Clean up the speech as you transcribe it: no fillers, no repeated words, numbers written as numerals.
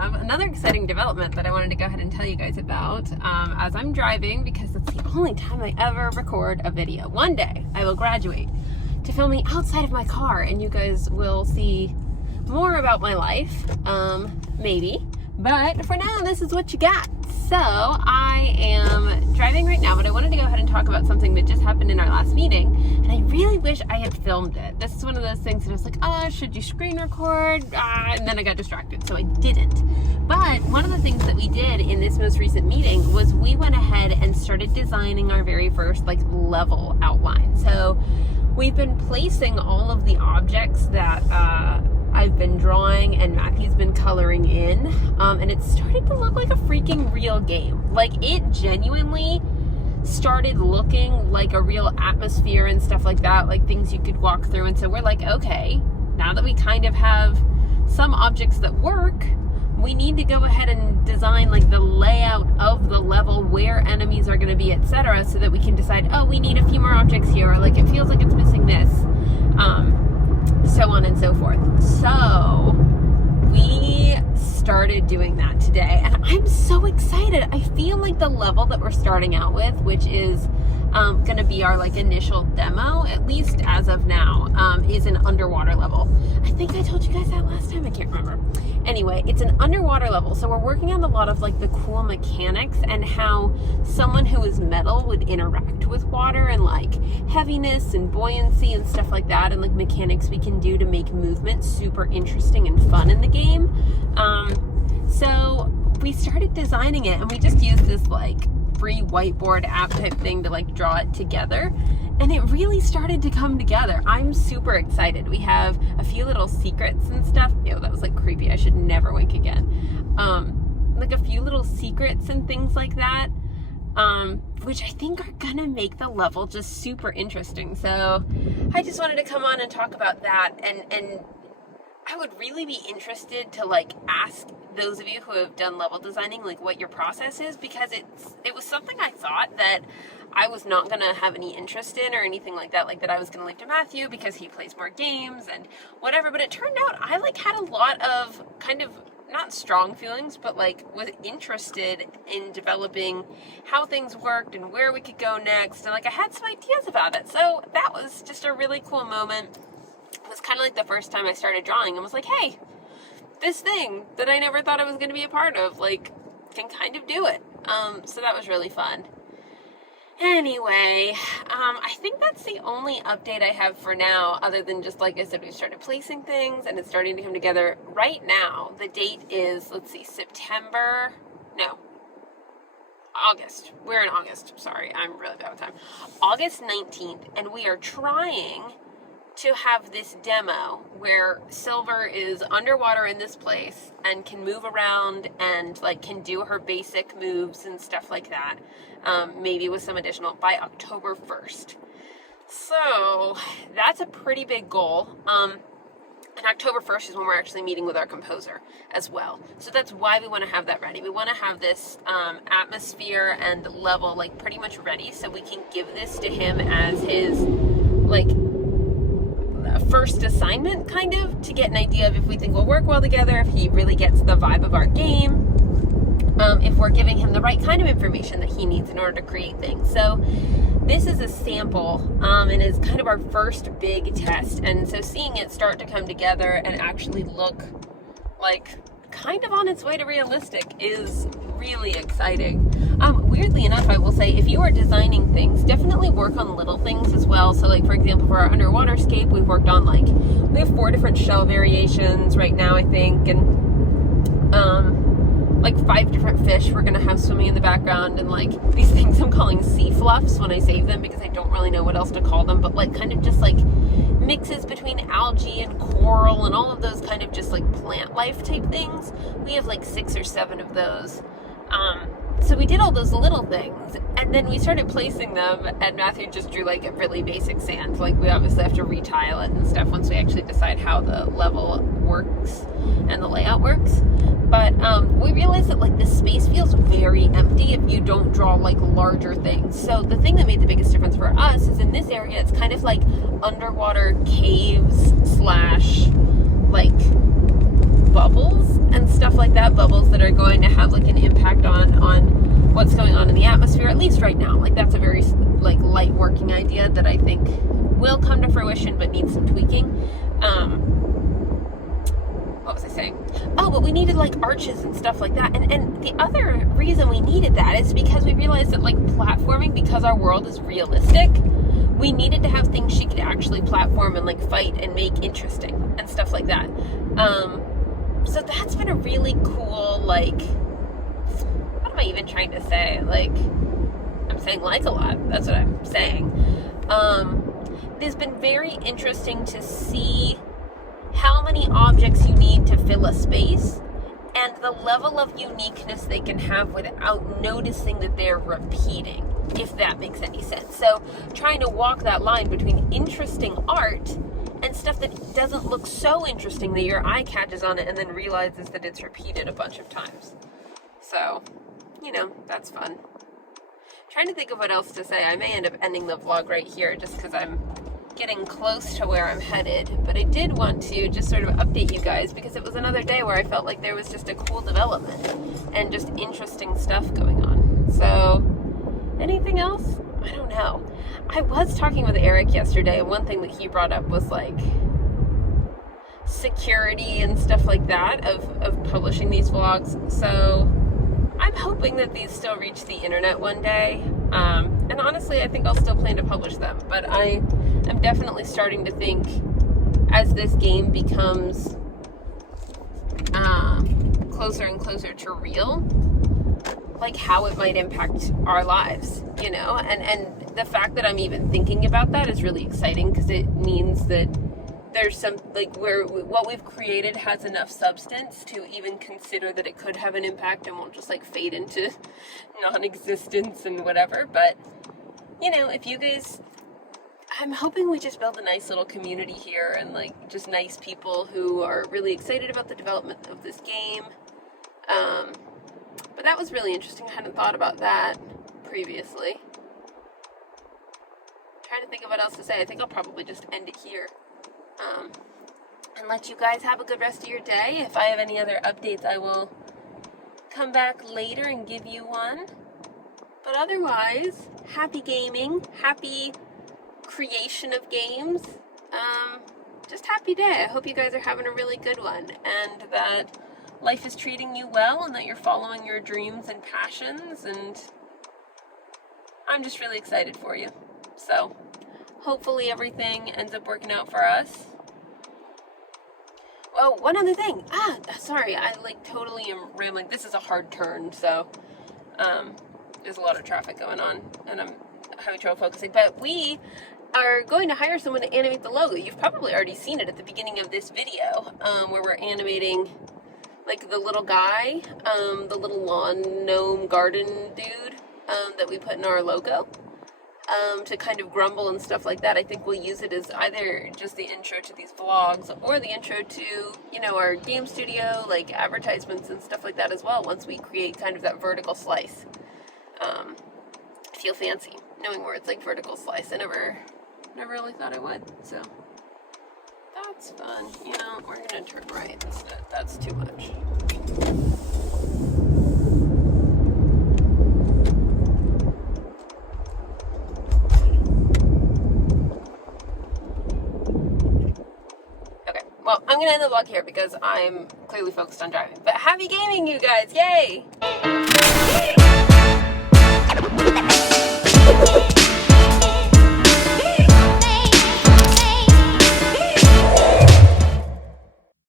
have another exciting development that I wanted to go ahead and tell you guys about as I'm driving, because it's the only time I ever record a video. One day I will graduate to filming outside of my car and you guys will see more about my life, maybe. But for now, this is what you got. So I am driving right now, but I wanted to go ahead and talk about something that just happened in our last meeting, and I really wish I had filmed it. This is one of those things that I was like, oh, should you screen record? And then I got distracted, so I didn't. But one of the things that we did in this most recent meeting was we went ahead and started designing our very first level outline. So we've been placing all of the objects that I've been drawing and Matthew's been coloring in, and it started to look like a freaking real game. It genuinely started looking like a real atmosphere and stuff like that, like things you could walk through. And so we're like, okay, now that we kind of have some objects that work, we need to go ahead and design the layout of the level, where enemies are going to be, etc., so that we can decide, oh, we need a few more objects here, or it feels like it's missing this, so on and so forth. So we started doing that today, and I'm so excited. I feel like the level that we're starting out with, which is going to be our initial demo, at least as of now, is an underwater level. I think I told you guys that last time, I can't remember. Anyway, it's an underwater level, so we're working on a lot of the cool mechanics and how someone who is metal would interact with water, and heaviness and buoyancy and stuff like that, and mechanics we can do to make movement super interesting and fun in the game. So we started designing it, and we just used this free whiteboard app type thing to draw it together, and it really started to come together. I'm super excited. We have a few little secrets and stuff. Ew, that was creepy. I should never wink again. A few little secrets and things like that, which I think are gonna make the level just super interesting. So I just wanted to come on and talk about that, and I would really be interested to ask those of you who have done level designing what your process is, because it was something I thought that I was not gonna have any interest in or anything like that I was gonna leave to Matthew because he plays more games and whatever. But it turned out I had a lot of kind of not strong feelings, but was interested in developing how things worked and where we could go next, and I had some ideas about it. So that was just a really cool moment. It was kind of the first time I started drawing and was like, hey, this thing that I never thought I was going to be a part of, can kind of do it. So that was really fun. Anyway, I think that's the only update I have for now, other than just, I said, we started placing things and it's starting to come together. Right now, the date is, August. We're in August. Sorry, I'm really bad with time. August 19th, and we are trying to have this demo where Silver is underwater in this place and can move around and can do her basic moves and stuff like that, maybe with some additional, by October 1st. So that's a pretty big goal. And October 1st is when we're actually meeting with our composer as well. So that's why we want to have that ready. We want to have this atmosphere and level pretty much ready, so we can give this to him as his first assignment, kind of, to get an idea of if we think we'll work well together, if he really gets the vibe of our game, if we're giving him the right kind of information that he needs in order to create things. So this is a sample, and is kind of our first big test, and so seeing it start to come together and actually look kind of on its way to realistic is really exciting. Weirdly enough, I will say, if you are designing things, definitely work on little things as well. So for example, for our underwater scape, we've worked on we have 4 different shell variations right now, I think, and 5 different fish we're gonna have swimming in the background, and these things I'm calling sea fluffs when I save them, because I don't really know what else to call them, but kind of just mixes between algae and coral and all of those kind of just plant life type things. We have 6 or 7 of those. So we did all those little things, and then we started placing them, and Matthew just drew a really basic sand. We obviously have to retile it and stuff once we actually decide how the level works and the layout works. But we realized that the space feels very empty if you don't draw larger things. So the thing that made the biggest difference for us is in this area, it's kind of underwater caves / bubbles and stuff like that, bubbles that are going to have like an impact on what's going on in the atmosphere, at least right now. Like that's a very like light working idea that I think will come to fruition but needs some tweaking. What was I saying? Oh, but we needed like arches and stuff like that. And the other reason we needed that is because we realized that like platforming, because our world is realistic, we needed to have things she could actually platform and like fight and make interesting and stuff like that. So that's been a really cool, like, what am I even trying to say? Like, I'm saying like a lot. That's what I'm saying. It has been very interesting to see how many objects you need to fill a space and the level of uniqueness they can have without noticing that they're repeating, if that makes any sense. So trying to walk that line between interesting art and stuff that doesn't look so interesting that your eye catches on it and then realizes that it's repeated a bunch of times. So, you know, that's fun. Trying to think of what else to say. I may end up ending the vlog right here just because I'm getting close to where I'm headed, but I did want to just sort of update you guys because it was another day where I felt like there was just a cool development and just interesting stuff going on. So, anything else? I don't know. I was talking with Eric yesterday, and one thing that he brought up was like security and stuff like that of publishing these vlogs. So I'm hoping that these still reach the internet one day. And honestly, I think I'll still plan to publish them. But I am definitely starting to think as this game becomes closer and closer to real, like how it might impact our lives, you know? And the fact that I'm even thinking about that is really exciting because it means that there's some, like, where what we've created has enough substance to even consider that it could have an impact and won't just like fade into non-existence and whatever. But, you know, if you guys, I'm hoping we just build a nice little community here and like just nice people who are really excited about the development of this game. But that was really interesting. I hadn't thought about that previously. Trying to think of what else to say. I think I'll probably just end it here. And let you guys have a good rest of your day. If I have any other updates, I will come back later and give you one. But otherwise, happy gaming, happy creation of games, just happy day. I hope you guys are having a really good one and that life is treating you well and that you're following your dreams and passions, and I'm just really excited for you. So hopefully everything ends up working out for us. Oh, one other thing. Sorry, I like totally am rambling. This is a hard turn, so there's a lot of traffic going on and I'm having trouble focusing. But we are going to hire someone to animate the logo. You've probably already seen it at the beginning of this video, where we're animating like the little guy, the little lawn gnome garden dude that we put in our logo. To kind of grumble and stuff like that. I think we'll use it as either just the intro to these vlogs or the intro to, you know, our game studio, like advertisements and stuff like that as well, once we create kind of that vertical slice. I feel fancy knowing words like vertical slice. I never really thought I would, so that's fun. You know, we're gonna turn right instead. That's too much. Well, I'm going to end the vlog here because I'm clearly focused on driving. But happy gaming, you guys! Yay!